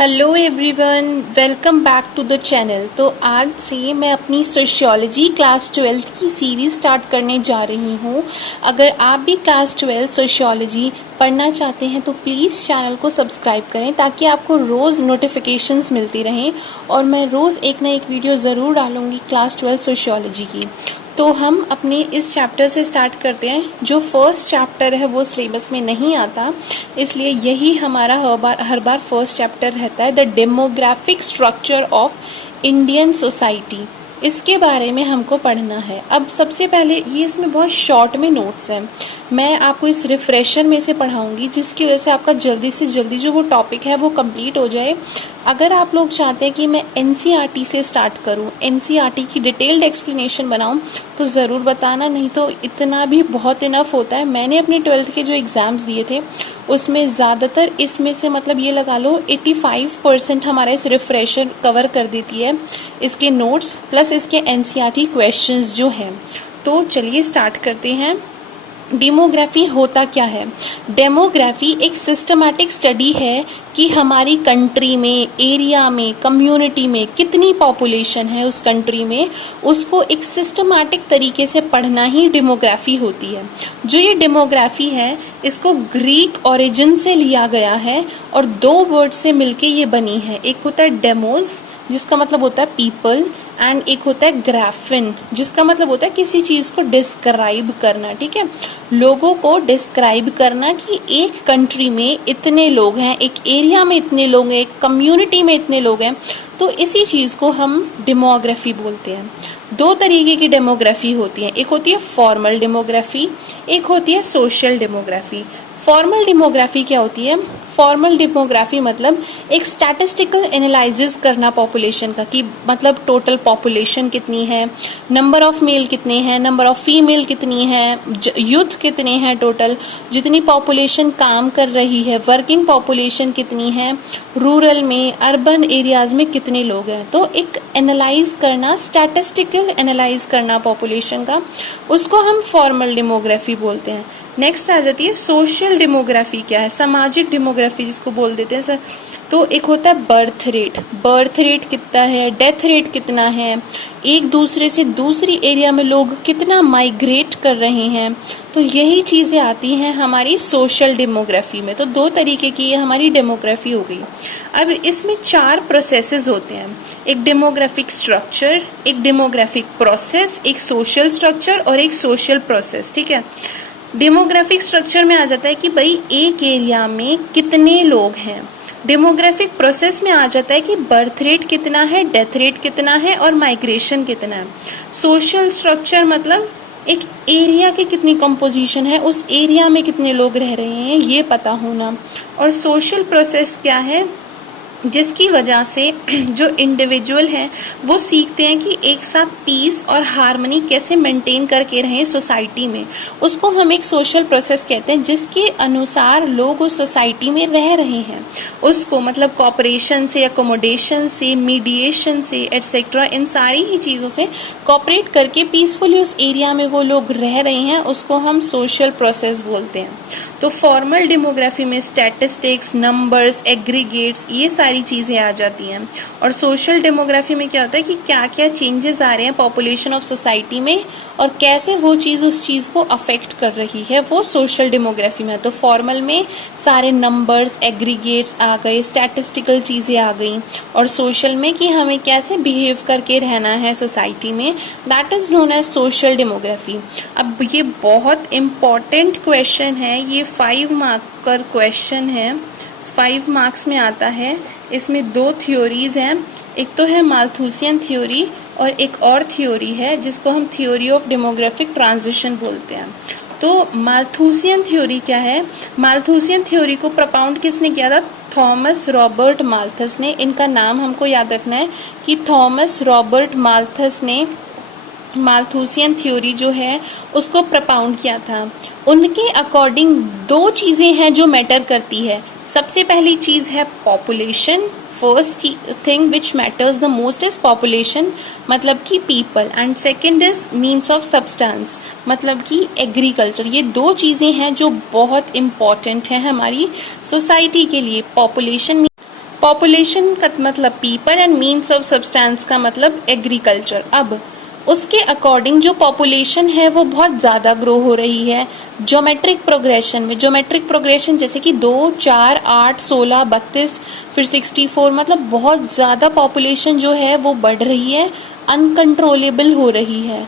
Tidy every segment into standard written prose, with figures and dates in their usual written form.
Hello everyone, welcome back to the channel. तो आज से मैं अपनी सोशियोलॉजी क्लास 12 की सीरीज़ स्टार्ट करने जा रही हूँ। अगर आप भी क्लास 12 सोशियोलॉजी पढ़ना चाहते हैं तो प्लीज़ चैनल को सब्सक्राइब करें ताकि आपको रोज़ नोटिफिकेशंस मिलती रहें और मैं रोज़ एक ना एक वीडियो ज़रूर डालूँगी क्लास 12 सोशियोलॉजी की। तो हम अपने इस चैप्टर से स्टार्ट करते हैं। जो फर्स्ट चैप्टर है वो सिलेबस में नहीं आता, इसलिए यही हमारा हर बार फर्स्ट चैप्टर रहता है, the demographic structure of Indian society. इसके बारे में हमको पढ़ना है। अब सबसे पहले ये इसमें बहुत शॉर्ट में नोट्स हैं, मैं आपको इस रिफ्रेशर में से पढ़ाऊंगी जिसकी वजह से आपका जल्दी से जल्दी जो वो टॉपिक है वो कंप्लीट हो जाए। अगर आप लोग चाहते हैं कि मैं एनसीईआरटी से स्टार्ट करूं, एनसीईआरटी की डिटेल्ड एक्सप्लेनेशन बनाऊं, तो ज़रूर बताना, नहीं तो इतना भी बहुत इनफ होता है। मैंने अपने 12th के जो एग्ज़ाम्स दिए थे उसमें ज़्यादातर इसमें से मतलब ये लगा लो 85% हमारा इस रिफ्रेशर कवर कर देती है, इसके नोट्स प्लस इसके एनसीईआरटी क्वेश्चंस जो हैं। तो चलिए स्टार्ट करते हैं। डेमोग्राफी होता क्या है? डेमोग्राफी एक सिस्टमैटिक स्टडी है कि हमारी कंट्री में, एरिया में, कम्युनिटी में कितनी पॉपुलेशन है उस कंट्री में, उसको एक सिस्टमैटिक तरीके से पढ़ना ही डेमोग्राफी होती है। जो ये डेमोग्राफी है इसको ग्रीक ओरिजिन से लिया गया है और दो वर्ड से मिलके ये बनी है। एक होता है डेमोज जिसका मतलब होता है पीपल, एंड एक होता है ग्राफिन जिसका मतलब होता है किसी चीज़ को डिस्क्राइब करना। ठीक है, लोगों को डिस्क्राइब करना कि एक कंट्री में इतने लोग हैं, एक एरिया में इतने लोग हैं, एक कम्युनिटी में इतने लोग हैं, तो इसी चीज़ को हम डेमोग्राफी बोलते हैं। दो तरीके की डेमोग्राफी होती है, एक होती है फॉर्मल डेमोग्राफी, एक होती है सोशल डेमोग्राफी। फॉर्मल डेमोग्राफी क्या होती है? फॉर्मल डेमोग्राफी मतलब एक स्टैटिस्टिकल एनालिसिस करना पॉपुलेशन का, कि मतलब टोटल पॉपुलेशन कितनी है, नंबर ऑफ मेल कितने हैं, नंबर ऑफ फीमेल कितनी है, यूथ कितने हैं, टोटल जितनी पॉपुलेशन काम कर रही है, वर्किंग पॉपुलेशन कितनी है, रूरल में, अर्बन एरियाज में कितने लोग हैं। तो एक एनालाइज करना, स्टैटिस्टिकल एनालाइज करना पॉपुलेशन का, उसको हम फॉर्मल डेमोग्राफी बोलते हैं। नेक्स्ट आ जाती है सोशल डेमोग्राफी। क्या है? सामाजिक डेमोग्राफी जिसको बोल देते हैं सर। तो एक होता है बर्थ रेट कितना है, डेथ रेट कितना है, एक दूसरे से दूसरी एरिया में लोग कितना माइग्रेट कर रहे हैं, तो यही चीज़ें आती हैं हमारी सोशल डेमोग्राफी में। तो दो तरीके की ये हमारी डेमोग्राफी हो गई। अब इसमें 4 प्रोसेसेस होते हैं, एक डेमोग्राफिक स्ट्रक्चर, एक डेमोग्राफिक प्रोसेस, एक सोशल स्ट्रक्चर और एक सोशल प्रोसेस। ठीक है, डेमोग्राफिक स्ट्रक्चर में आ जाता है कि भाई एक एरिया में कितने लोग हैं। डेमोग्राफिक प्रोसेस में आ जाता है कि बर्थ रेट कितना है, डेथ रेट कितना है और माइग्रेशन कितना है। सोशल स्ट्रक्चर मतलब एक एरिया की कितनी कंपोजिशन है, उस एरिया में कितने लोग रह रहे हैं ये पता होना। और सोशल प्रोसेस क्या है? जिसकी वजह से जो इंडिविजुअल हैं वो सीखते हैं कि एक साथ पीस और हार्मनी कैसे मेंटेन करके रहें सोसाइटी में, उसको हम एक सोशल प्रोसेस कहते हैं। जिसके अनुसार लोग उस सोसाइटी में रह रहे हैं उसको मतलब कॉपरेशन से, अकोमोडेशन से, मीडिएशन से, एटसेट्रा, इन सारी ही चीज़ों से कॉपरेट करके पीसफुली उस एरिया में वो लोग रह रहे हैं, उसको हम सोशल प्रोसेस बोलते हैं। तो फॉर्मल डेमोग्राफी में स्टैटिस्टिक्स, नंबर्स, एग्रीगेट्स, ये सारी चीज़ें आ जाती हैं। और सोशल डेमोग्राफी में क्या होता है कि क्या क्या चेंजेस आ रहे हैं पॉपुलेशन ऑफ सोसाइटी में और कैसे वो चीज़ उस चीज़ को अफेक्ट कर रही है, वो सोशल डेमोग्राफी में। तो फॉर्मल में सारे नंबर्स, एग्रीगेट्स आ गए, स्टैटिस्टिकल चीज़ें आ गई, और सोशल में कि हमें कैसे बिहेव करके रहना है सोसाइटी में, that is known as social demography. अब ये बहुत इम्पॉर्टेंट क्वेश्चन है, ये 5 मार्क का क्वेश्चन है, 5 मार्क्स में आता है। इसमें 2 थ्योरीज हैं, एक तो है माल्थूसियन थ्योरी और एक और थ्योरी है जिसको हम थ्योरी ऑफ डेमोग्राफिक ट्रांजिशन बोलते हैं। तो माल्थूसियन थ्योरी क्या है? माल्थूसियन थ्योरी को प्रपाउंड किसने किया था? थॉमस रॉबर्ट माल्थस ने। इनका नाम हमको याद रखना है कि थॉमस रॉबर्ट माल्थस ने माल्थूसियन थ्योरी जो है उसको प्रपाउंड किया था। उनके अकॉर्डिंग 2 चीज़ें हैं जो मैटर करती है। सबसे पहली चीज़ है population, first thing which matters the most is population, मतलब कि people, and second is means of substance, मतलब कि एग्रीकल्चर। ये 2 चीज़ें हैं जो बहुत इम्पॉर्टेंट हैं हमारी सोसाइटी के लिए। पॉपुलेशन पॉपुलेशन का मतलब people and means of substance का मतलब एग्रीकल्चर। अब उसके अकॉर्डिंग जो पॉपुलेशन है वो बहुत ज़्यादा ग्रो हो रही है ज्योमेट्रिक प्रोग्रेशन में। ज्योमेट्रिक प्रोग्रेशन जैसे कि 2, 4, 8, 16, 32, फिर 64, मतलब बहुत ज़्यादा पॉपुलेशन जो है वो बढ़ रही है, अनकंट्रोलेबल हो रही है।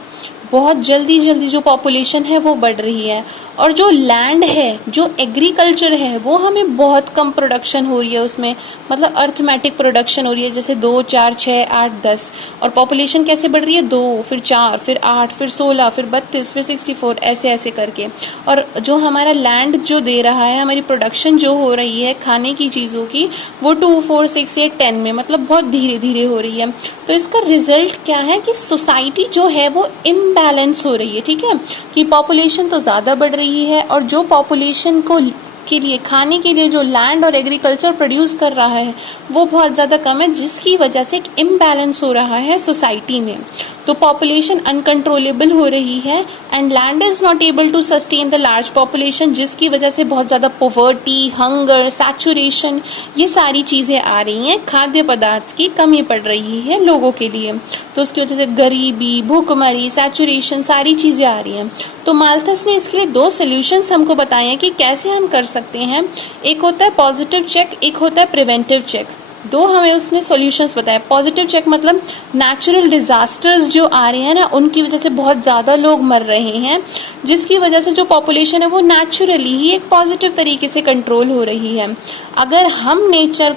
बहुत जल्दी जल्दी जो पॉपुलेशन है वो बढ़ रही है। और जो लैंड है, जो एग्रीकल्चर है, वो हमें बहुत कम प्रोडक्शन हो रही है उसमें, मतलब अर्थमेटिक प्रोडक्शन हो रही है, जैसे 2, 4, 6, 8, 10। और पॉपुलेशन कैसे बढ़ रही है, 2, फिर 4, फिर 8, फिर 16, फिर 32, फिर 64, ऐसे ऐसे करके। और जो हमारा लैंड जो दे रहा है, हमारी प्रोडक्शन जो हो रही है खाने की चीज़ों की, वो 2, 4, 6 या 10 में, मतलब बहुत धीरे धीरे हो रही है। तो इसका रिजल्ट क्या है कि सोसाइटी जो है वो इम्बैलेंस हो रही है, ठीक है, कि पॉपुलेशन तो ज़्यादा बढ़ रही है और जो पॉपुलेशन को के लिए खाने के लिए जो लैंड और एग्रीकल्चर प्रोड्यूस कर रहा है वो बहुत ज़्यादा कम है, जिसकी वजह से एक इम्बैलेंस हो रहा है सोसाइटी में। तो पॉपुलेशन अनकंट्रोलेबल हो रही है and land is not able to sustain the large population, जिसकी वजह से बहुत ज़्यादा पॉवर्टी, हंगर, सैचुरेशन, ये सारी चीज़ें आ रही हैं। खाद्य पदार्थ की कमी पड़ रही है लोगों के लिए, तो उसकी वजह से गरीबी, भूखमरी, सैचुरेशन, सारी चीज़ें आ रही हैं। तो माल्थस ने इसके लिए 2 सॉल्यूशंस हमको बताए हैं कि कैसे हम कर सकते हैं। एक होता है पॉजिटिव चेक, एक होता है प्रिवेंटिव चेक। 2 हमें उसने सॉल्यूशंस बताए। पॉजिटिव चेक मतलब नेचुरल डिजास्टर्स जो आ रहे हैं ना, उनकी वजह से बहुत ज़्यादा लोग मर रहे हैं, जिसकी वजह से जो पॉपुलेशन है वो नेचुरली ही एक पॉजिटिव तरीके से कंट्रोल हो रही है। अगर हम नेचर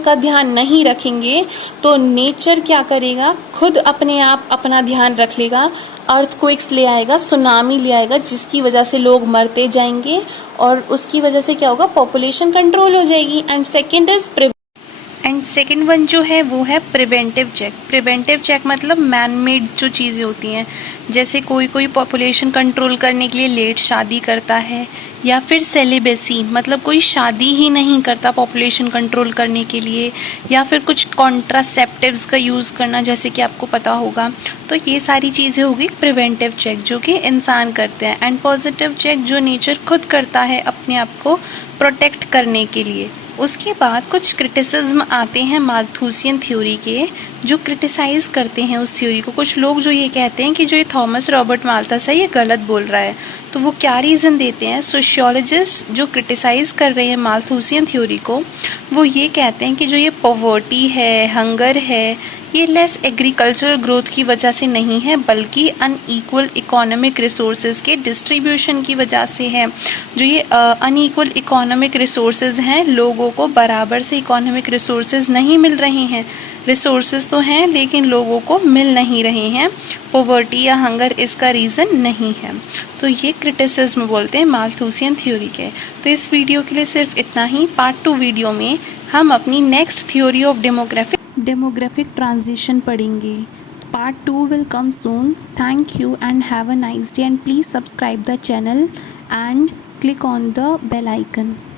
का ध्यान नहीं रखेंगे तो नेचर क्या करेगा, खुद अपने आप अपना ध्यान रख लेगा, अर्थक्वेक्स ले आएगा, सुनामी ले आएगा, जिसकी वजह से लोग मरते जाएंगे और उसकी वजह से क्या होगा, पॉपुलेशन कंट्रोल हो जाएगी। एंड सेकेंड वन जो है वो है प्रिवेंटिव चेक। प्रिवेंटिव चेक मतलब मैन मेड जो चीज़ें होती हैं, जैसे कोई पॉपुलेशन कंट्रोल करने के लिए लेट शादी करता है, या फिर सेलिबेसी मतलब कोई शादी ही नहीं करता पॉपुलेशन कंट्रोल करने के लिए, या फिर कुछ कॉन्ट्रासेप्टिव्स का यूज़ करना, जैसे कि आपको पता होगा। तो ये सारी चीज़ें होगी प्रिवेंटिव चेक जो कि इंसान करते हैं। एंड पॉजिटिव चेक जो नेचर खुद करता है अपने आप को प्रोटेक्ट करने के लिए। उसके बाद कुछ क्रिटिसिज्म आते हैं माल्थूसियन थ्योरी के, जो क्रिटिसाइज़ करते हैं उस थ्योरी को। कुछ लोग जो ये कहते हैं कि जो ये थॉमस रॉबर्ट माल्थस है ये गलत बोल रहा है, तो वो क्या रीज़न देते हैं। सोशियोलॉजिस्ट जो क्रिटिसाइज़ कर रहे हैं माल्थूसियन थ्योरी को, वो ये कहते हैं कि जो ये पॉवर्टी है, हंगर है, ये लेस एग्रीकल्चरल ग्रोथ की वजह से नहीं है, बल्कि अनईक्वल इकोनॉमिक रिसोर्सेज के डिस्ट्रीब्यूशन की वजह से है। जो ये अनईक्वल इकोनॉमिक रिसोर्सेज हैं, लोगों को बराबर से इकोनॉमिक रिसोर्सेज नहीं मिल रहे हैं। रिसोर्सेज तो हैं लेकिन लोगों को मिल नहीं रहे हैं। पॉवर्टी या हंगर इसका रीज़न नहीं है। तो ये क्रिटिसिज्म बोलते हैं माल्थूसियन थ्योरी के। तो इस वीडियो के लिए सिर्फ इतना ही। पार्ट 2 वीडियो में हम अपनी next theory of demographic transition पढ़ेंगे। Part 2 will come soon. Thank you and have a nice day, and please subscribe the channel and click on the bell icon.